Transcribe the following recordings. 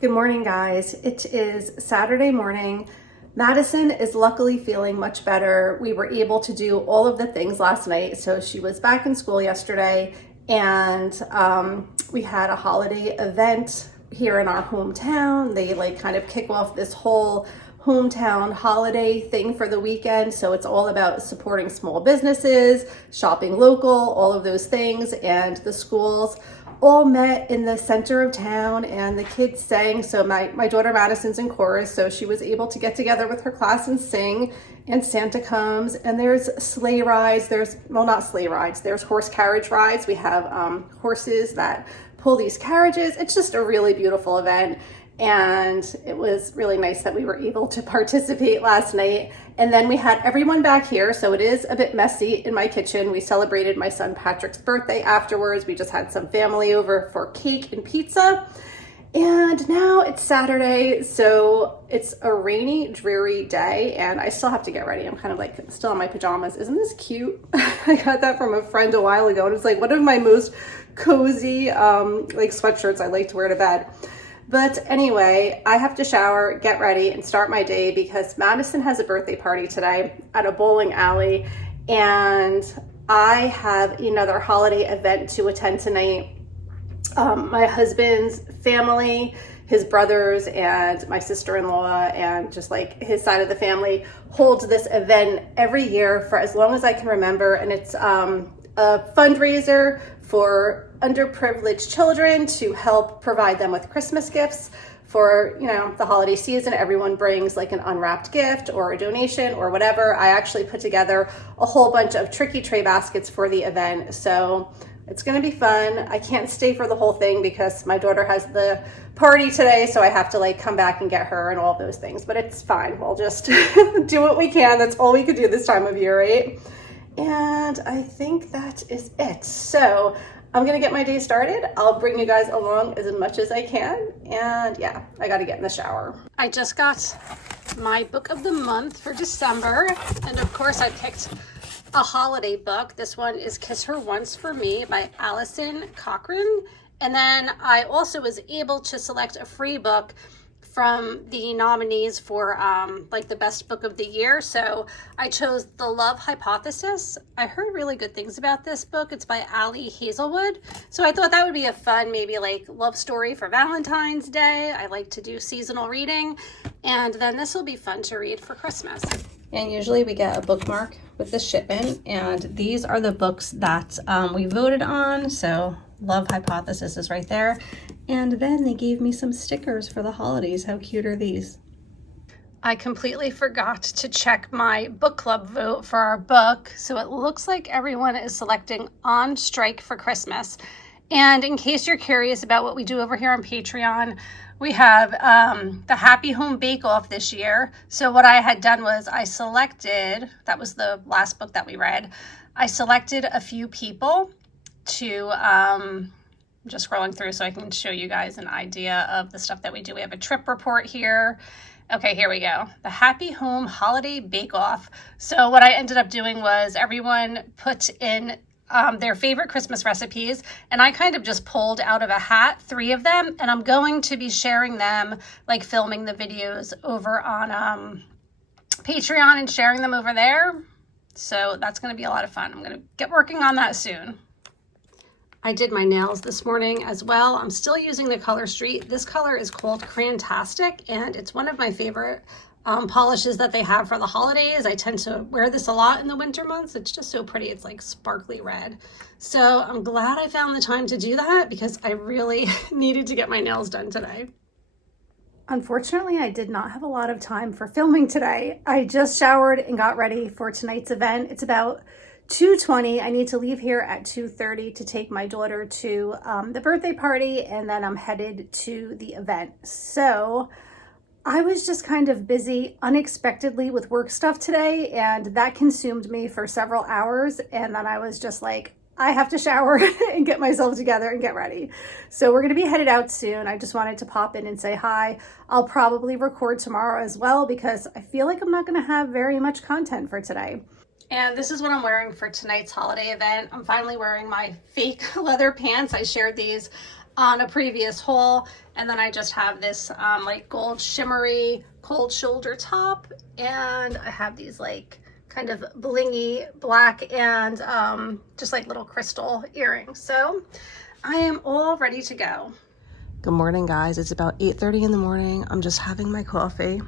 Good morning, guys. It is Saturday morning. Madison is luckily feeling much better. We were able to do all of the things last night. So she was back in school yesterday, and we had a holiday event here in our hometown. They kind of kick off this whole hometown holiday thing for the weekend. So it's all about supporting small businesses, shopping local, all of those things. And the schools all met in the center of town and the kids sang. So my daughter Madison's in chorus, so she was able to get together with her class and sing, and Santa comes, and there's sleigh rides. Not sleigh rides, there's horse carriage rides. We have horses that pull these carriages. It's just a really beautiful event. And it was really nice that we were able to participate last night. And then we had everyone back here, so it is a bit messy in my kitchen. We celebrated my son Patrick's birthday afterwards. We just had some family over for cake and pizza. And now it's Saturday, so it's a rainy, dreary day, and I still have to get ready. I'm kind of still in my pajamas. Isn't this cute? I got that from a friend a while ago, and it's one of my most cozy sweatshirts I like to wear to bed. But anyway, I have to shower, get ready, and start my day because Madison has a birthday party today at a bowling alley, and I have another holiday event to attend tonight. My husband's family, his brothers, and my sister-in-law, and just his side of the family holds this event every year for as long as I can remember, and it's a fundraiser for underprivileged children to help provide them with Christmas gifts for, the holiday season. Everyone brings an unwrapped gift or a donation or whatever. I actually put together a whole bunch of tricky tray baskets for the event. So it's going to be fun. I can't stay for the whole thing because my daughter has the party today. So I have to come back and get her and all those things, but it's fine. We'll just do what we can. That's all we could do this time of year, right? And I think that is it. So I'm gonna get my day started. I'll bring you guys along as much as I can. And yeah, I gotta get in the shower. I just got my book of the month for December. And of course I picked a holiday book. This one is Kiss Her Once for Me by Allison Cochran. And then I also was able to select a free book from the nominees for the best book of the year. So I chose The Love Hypothesis. I heard really good things about this book. It's by Ali Hazelwood. So I thought that would be a fun, maybe love story for Valentine's Day. I like to do seasonal reading. And then this will be fun to read for Christmas. And usually we get a bookmark with the shipment. And these are the books that we voted on. So Love Hypothesis is right there. And then they gave me some stickers for the holidays. How cute are these? I completely forgot to check my book club vote for our book. So it looks like everyone is selecting On Strike for Christmas. And in case you're curious about what we do over here on Patreon, we have the Happy Home Bake Off this year. So what I had done was I selected, that was the last book that we read, I selected a few people to just scrolling through so I can show you guys an idea of the stuff that we do. We have a trip report here. Okay, here we go. The Happy Home Holiday Bake Off. So what I ended up doing was everyone put in their favorite Christmas recipes, and I kind of just pulled out of a hat 3 of them, and I'm going to be sharing them, filming the videos over on Patreon and sharing them over there. So that's going to be a lot of fun. I'm going to get working on that soon. I did my nails this morning as well. I'm still using the Color Street. This color is called Crantastic, and it's one of my favorite polishes that they have for the holidays. I tend to wear this a lot in the winter months. It's just so pretty. It's sparkly red. So I'm glad I found the time to do that because I really needed to get my nails done today. Unfortunately, I did not have a lot of time for filming today. I just showered and got ready for tonight's event. It's about 2:20. I need to leave here at 2:30 to take my daughter to the birthday party, and then I'm headed to the event. So I was just kind of busy unexpectedly with work stuff today, and that consumed me for several hours. And then I was just I have to shower and get myself together and get ready. So we're going to be headed out soon. I just wanted to pop in and say hi. I'll probably record tomorrow as well because I feel like I'm not going to have very much content for today. And this is what I'm wearing for tonight's holiday event. I'm finally wearing my fake leather pants. I shared these on a previous haul. And then I just have this like gold shimmery cold shoulder top, and I have these like kind of blingy black and just like little crystal earrings. So I am all ready to go. Good morning, guys. It's about 8:30 in the morning. I'm just having my coffee,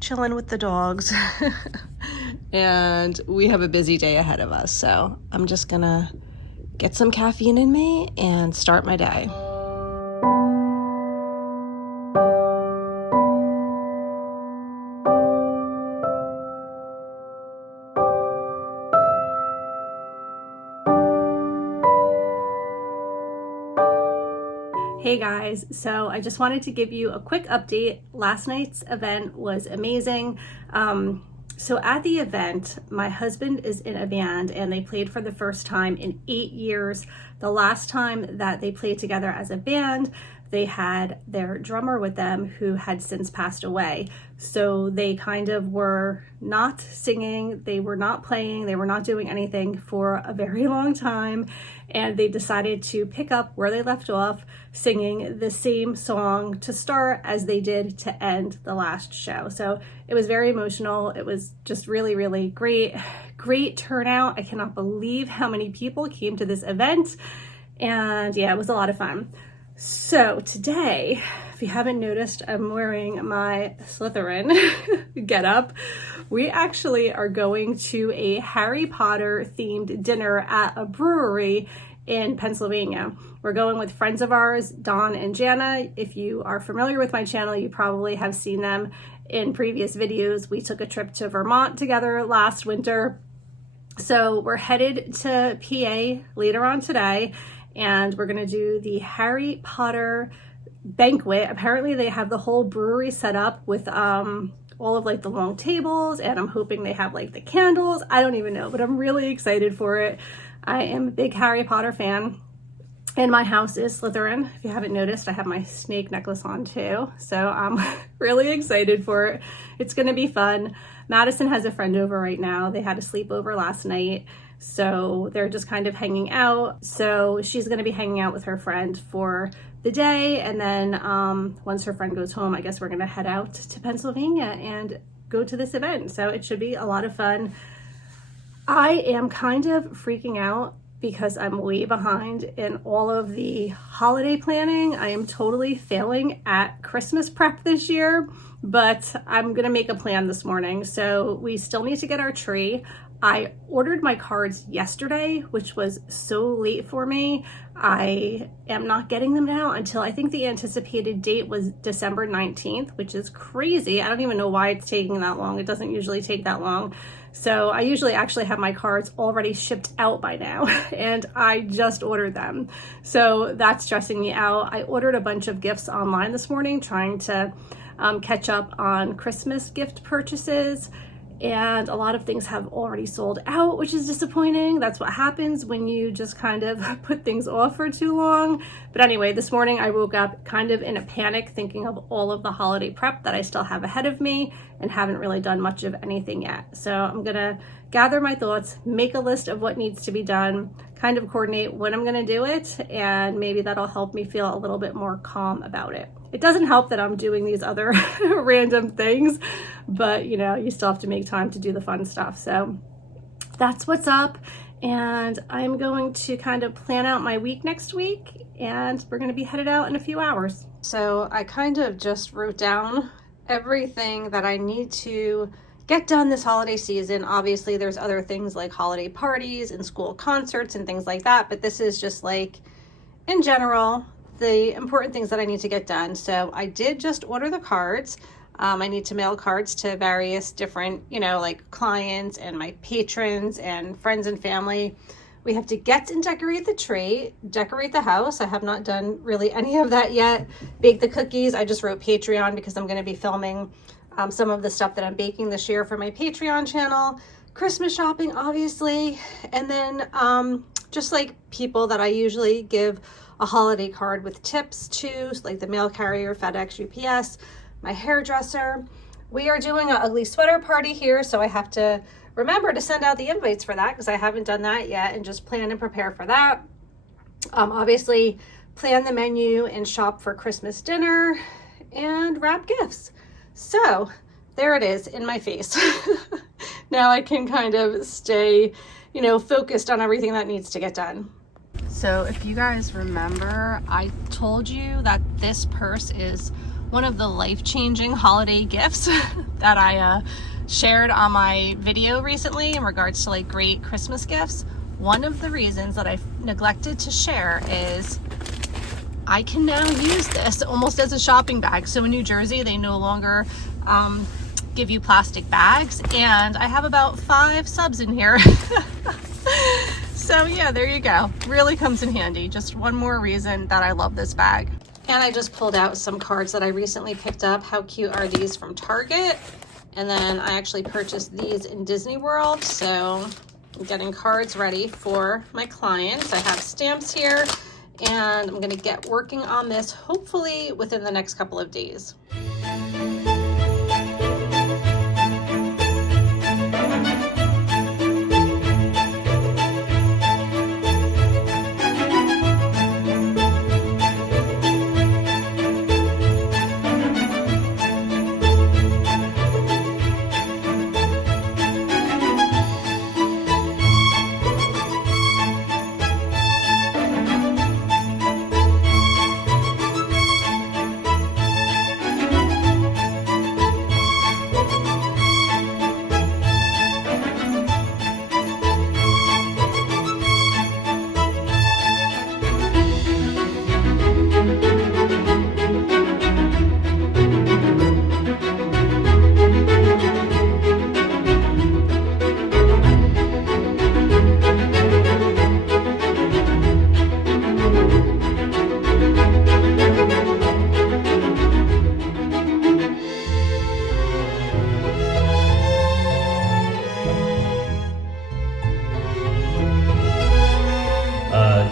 chilling with the dogs. And we have a busy day ahead of us, so I'm just gonna get some caffeine in me and start my day. Hey guys, so I just wanted to give you a quick update. Last night's event was amazing. So at the event, my husband is in a band and they played for the first time in 8 years. The last time that they played together as a band, they had their drummer with them who had since passed away. So they kind of were not singing, they were not playing, they were not doing anything for a very long time. And they decided to pick up where they left off, singing the same song to start as they did to end the last show. So it was very emotional. It was just really, really great turnout. I cannot believe how many people came to this event. And yeah, it was a lot of fun. So today, if you haven't noticed, I'm wearing my Slytherin getup. We actually are going to a Harry Potter themed dinner at a brewery in Pennsylvania. We're going with friends of ours, Dawn and Jana. If you are familiar with my channel, you probably have seen them in previous videos. We took a trip to Vermont together last winter. So we're headed to PA later on today, and we're gonna do the Harry Potter banquet. Apparently they have the whole brewery set up with all of like the long tables, and I'm hoping they have like the candles. I don't even know, but I'm really excited for it. I am a big Harry Potter fan, and my house is Slytherin. If you haven't noticed, I have my snake necklace on too. So I'm really excited for it. It's gonna be fun. Madison has a friend over right now. They had a sleepover last night, so they're just kind of hanging out. So she's gonna be hanging out with her friend for the day, and then once her friend goes home, I guess we're gonna head out to Pennsylvania and go to this event. So it should be a lot of fun. I am kind of freaking out because I'm way behind in all of the holiday planning. I am totally failing at Christmas prep this year, but I'm gonna make a plan this morning. So we still need to get our tree. I ordered my cards yesterday, which was so late for me. I am not getting them now until I think the anticipated date was December 19th, which is crazy. I don't even know why it's taking that long. It doesn't usually take that long. So I usually actually have my cards already shipped out by now, and I just ordered them. So that's stressing me out. I ordered a bunch of gifts online this morning, trying to catch up on Christmas gift purchases. And a lot of things have already sold out, which is disappointing. That's what happens when you just kind of put things off for too long. But anyway, this morning I woke up kind of in a panic, thinking of all of the holiday prep that I still have ahead of me and haven't really done much of anything yet. So I'm gonna gather my thoughts, make a list of what needs to be done, kind of coordinate when I'm gonna do it, and maybe that'll help me feel a little bit more calm about it. It doesn't help that I'm doing these other random things, but you know, you still have to make time to do the fun stuff. So that's what's up. And I'm going to kind of plan out my week next week, and we're going to be headed out in a few hours. So I kind of just wrote down everything that I need to get done this holiday season. Obviously there's other things like holiday parties and school concerts and things like that, but this is just like in general the important things that I need to get done. So I did just order the cards. I need to mail cards to various different, you know, like clients and my patrons and friends and family. We have to get and decorate the tree, decorate the house. I have not done really any of that yet. Bake the cookies. I just wrote Patreon because I'm going to be filming some of the stuff that I'm baking this year for my Patreon channel. Christmas shopping, obviously. And then just like people that I usually give a holiday card with tips to, like the mail carrier, FedEx, UPS, my hairdresser. We are doing an ugly sweater party here, so I have to remember to send out the invites for that because I haven't done that yet, and just plan and prepare for that. Obviously plan the menu and shop for Christmas dinner and wrap gifts. So there it is in my face. Now I can kind of stay, you know, focused on everything that needs to get done. So if you guys remember, I told you that this purse is one of the life-changing holiday gifts that I shared on my video recently in regards to like great Christmas gifts. One of the reasons that I neglected to share is I can now use this almost as a shopping bag. So in New Jersey, they no longer give you plastic bags, and I have about 5 subs in here. So yeah, there you go. Really comes in handy. Just one more reason that I love this bag. And I just pulled out some cards that I recently picked up. How cute are these from Target? And then I actually purchased these in Disney World. So I'm getting cards ready for my clients. I have stamps here, and I'm gonna get working on this hopefully within the next couple of days.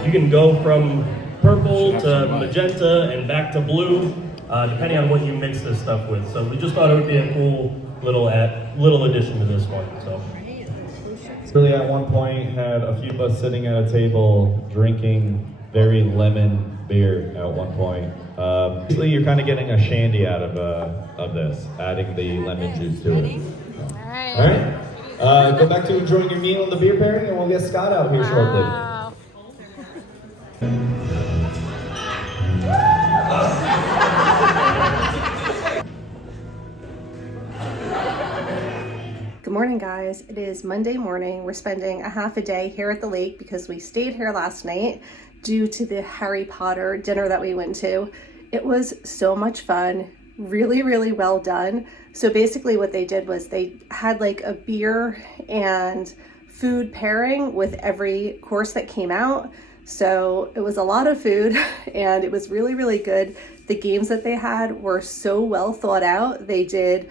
You can go from purple to magenta and back to blue, depending on what you mix this stuff with. So we just thought it would be a cool little addition to this one. So really, at one point, had a few of us sitting at a table drinking very lemon beer. At one point, basically, you're kind of getting a shandy out of this, adding the lemon juice to it. All right. Go back to enjoying your meal and the beer pairing, and we'll get Scott out here shortly. Good morning, guys. It is Monday morning. We're spending a half a day here at the lake because we stayed here last night due to the Harry Potter dinner that we went to. It was so much fun, really, really well done. So basically what they did was they had like a beer and food pairing with every course that came out. So it was a lot of food and it was really, really good. The games that they had were so well thought out. They did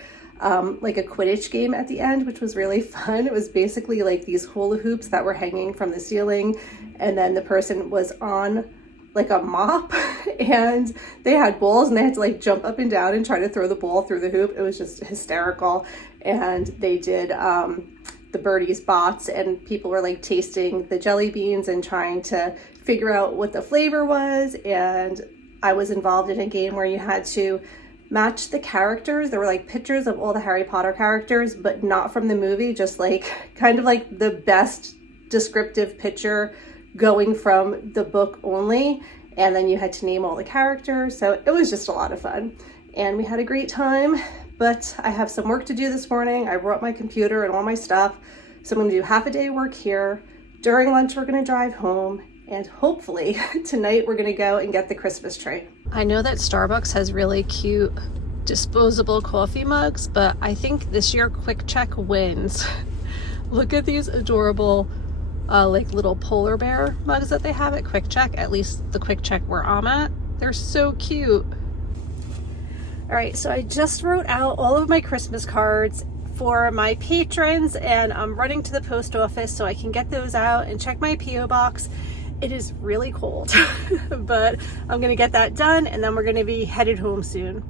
like a Quidditch game at the end, which was really fun. It was basically like these hula hoops that were hanging from the ceiling, and then the person was on like a mop and they had balls and they had to like jump up and down and try to throw the ball through the hoop. It was just hysterical. And they did the Birdie's Bots, and people were like tasting the jelly beans and trying to figure out what the flavor was. And I was involved in a game where you had to match the characters. There were like pictures of all the Harry Potter characters, but not from the movie, just like kind of like the best descriptive picture going from the book only. And then you had to name all the characters. So it was just a lot of fun and we had a great time, but I have some work to do this morning. I brought my computer and all my stuff. So I'm gonna do half a day of work here. During lunch, we're gonna drive home, and hopefully tonight we're gonna go and get the Christmas tree. I know that Starbucks has really cute disposable coffee mugs, but I think this year Quick Check wins. Look at these adorable like little polar bear mugs that they have at Quick Check, at least the Quick Check where I'm at. They're so cute. All right, so I just wrote out all of my Christmas cards for my patrons, and I'm running to the post office so I can get those out and check my P.O. box. It is really cold, but I'm gonna get that done and then we're gonna be headed home soon.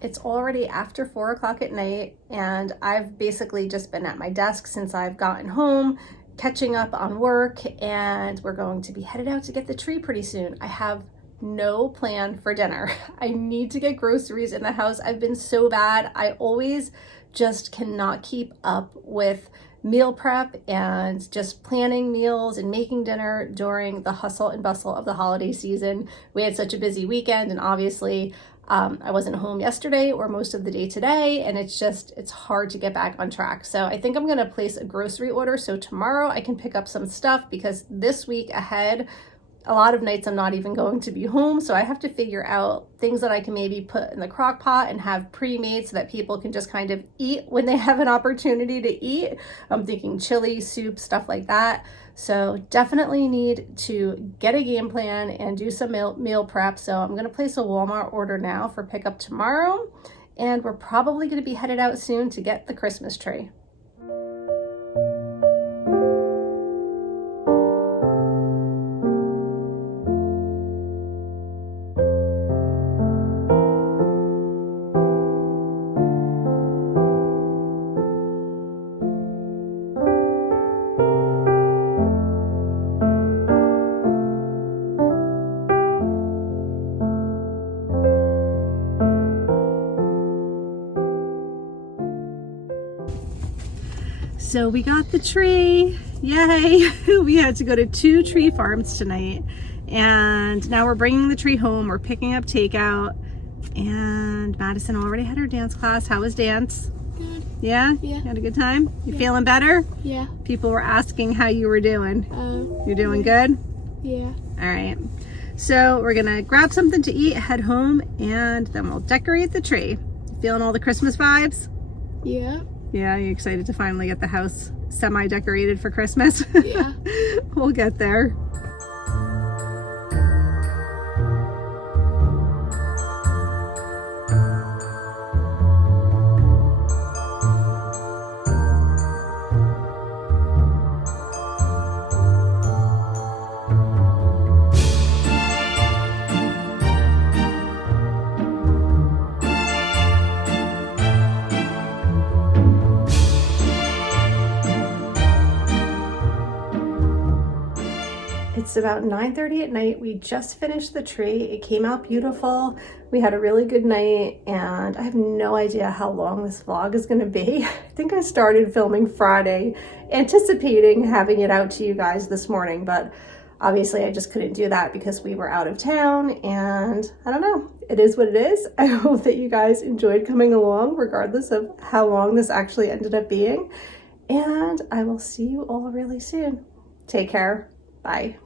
It's already after 4 o'clock at night and I've basically just been at my desk since I've gotten home, catching up on work, and we're going to be headed out to get the tree pretty soon. I have no plan for dinner. I need to get groceries in the house. I've been so bad. I always just cannot keep up with meal prep and just planning meals and making dinner during the hustle and bustle of the holiday season. We had such a busy weekend, and obviously I wasn't home yesterday or most of the day today, and it's hard to get back on track. So I think I'm gonna place a grocery order so tomorrow I can pick up some stuff, because this week ahead, a lot of nights I'm not even going to be home, so I have to figure out things that I can maybe put in the crock pot and have pre-made so that people can just kind of eat when they have an opportunity to eat. I'm thinking chili, soup, stuff like that. So definitely need to get a game plan and do some meal prep. So I'm gonna place a Walmart order now for pickup tomorrow, and we're probably gonna be headed out soon to get the Christmas tree. So we got the tree, yay. We had to go to 2 tree farms tonight, and now we're bringing the tree home. We're picking up takeout, and Madison already had her dance class. How was dance? Good. Yeah? Yeah. You had a good time? You Yeah. feeling better? Yeah. People were asking how you were doing. You're doing good? Yeah. All right. So we're gonna grab something to eat, head home, and then we'll decorate the tree. Feeling all the Christmas vibes? Yeah. Yeah, you excited to finally get the house semi-decorated for Christmas? Yeah. We'll get there. It's about 9:30 at night. We just finished the tree. It came out beautiful. We had a really good night, and I have no idea how long this vlog is gonna be. I think I started filming Friday, anticipating having it out to you guys this morning, but obviously I just couldn't do that because we were out of town, and I don't know, it is what it is. I hope that you guys enjoyed coming along, regardless of how long this actually ended up being, and I will see you all really soon. Take care. Bye.